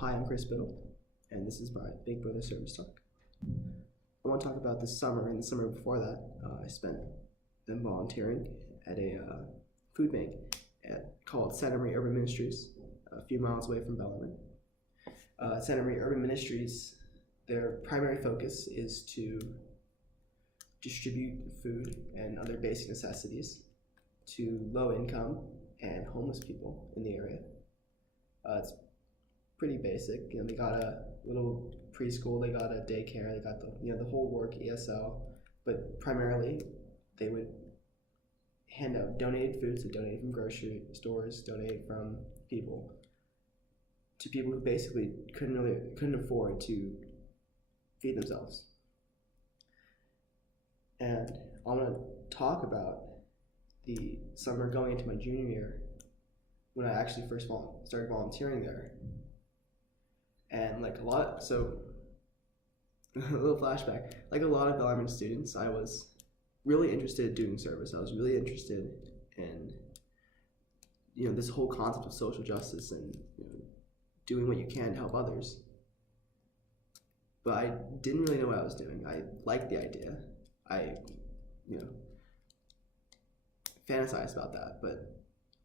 Hi, I'm Chris Biddle, and this is my Big Brother Service Talk. I want to talk about this summer, and the summer before that, I spent them volunteering at a food bank called Santa Maria Urban Ministries, a few miles away from Bellarmine. Santa Maria Urban Ministries, their primary focus is to distribute food and other basic necessities to low-income and homeless people in the area. It's pretty basic. You know, they got a little preschool, they got a daycare, they got the whole work, ESL, but primarily they would hand out donated food, so donated from grocery stores, donated from people, to people who basically couldn't afford to feed themselves. And I want to talk about the summer going into my junior year when I actually first started volunteering there. And a little flashback, like a lot of Bellarmine students, I was really interested in doing service. I was really interested in, this whole concept of social justice and doing what you can to help others. But I didn't really know what I was doing. I liked the idea. I, fantasized about that, but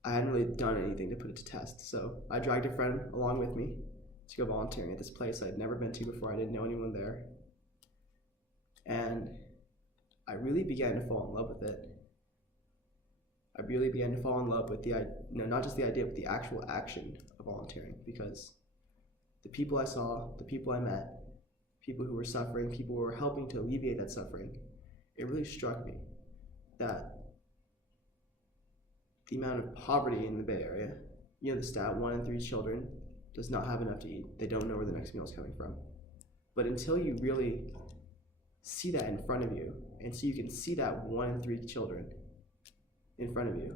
I hadn't really done anything to put it to test. So I dragged a friend along with me to go volunteering at this place I'd never been to before. I didn't know anyone there. And I really began to fall in love with it. I really began to fall in love with not just the idea, but the actual action of volunteering, because the people I saw, the people I met, people who were suffering, people who were helping to alleviate that suffering, it really struck me that the amount of poverty in the Bay Area, the stat 1 in 3 children does not have enough to eat. They don't know where the next meal is coming from. But until you really see that in front of you, and so you can see that 1 in 3 children in front of you,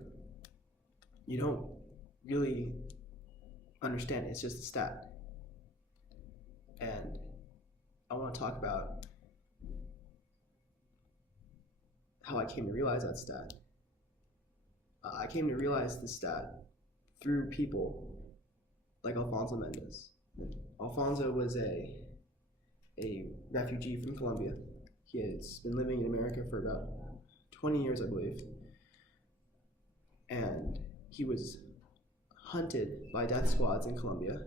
you don't really understand it. It's just a stat. And I want to talk about how I came to realize that stat. I came to realize this stat through people like Alfonso Mendez. Alfonso was a refugee from Colombia. He has been living in America for about 20 years, I believe. And he was hunted by death squads in Colombia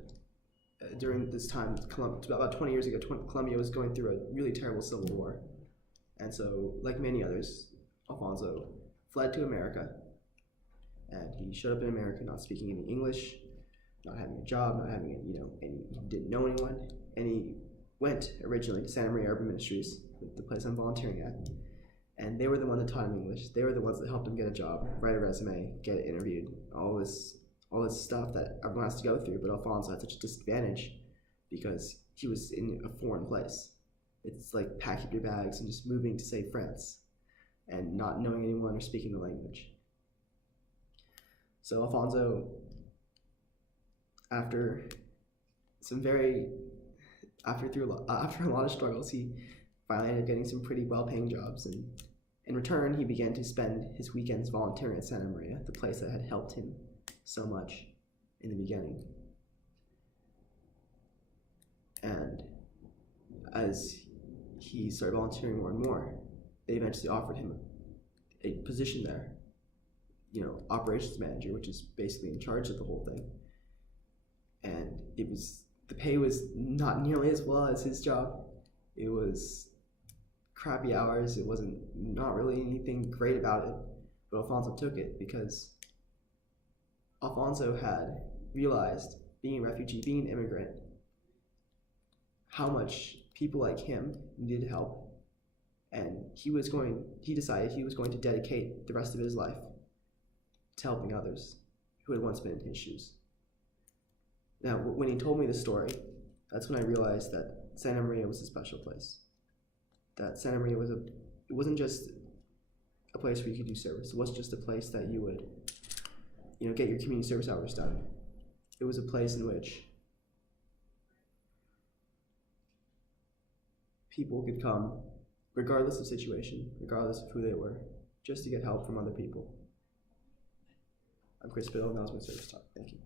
during this time. About 20 years ago, Colombia was going through a really terrible civil war. And so, like many others, Alfonso fled to America. And he showed up in America not speaking any English, not having a job, not having and he didn't know anyone. And he went originally to Santa Maria Urban Ministries, the place I'm volunteering at. And they were the ones that taught him English. They were the ones that helped him get a job, write a resume, get interviewed, all this stuff that everyone has to go through. But Alfonso had such a disadvantage because he was in a foreign place. It's like packing your bags and just moving to, say, France and not knowing anyone or speaking the language. So Alfonso, after a lot of struggles, he finally ended up getting some pretty well-paying jobs, and in return, he began to spend his weekends volunteering at Santa Maria, the place that had helped him so much in the beginning. And as he started volunteering more and more, they eventually offered him a position there, operations manager, which is basically in charge of the whole thing. And the pay was not nearly as well as his job. It was crappy hours. It wasn't not really anything great about it, but Alfonso took it because Alfonso had realized, being a refugee, being an immigrant, how much people like him needed help. And he decided he was going to dedicate the rest of his life to helping others who had once been in his shoes. Now, when he told me the story, that's when I realized that Santa Maria was a special place. That Santa Maria it wasn't just a place where you could do service. It wasn't just a place that you would, get your community service hours done. It was a place in which people could come, regardless of situation, regardless of who they were, just to get help from other people. I'm Chris Biddle, and that was my service talk. Thank you.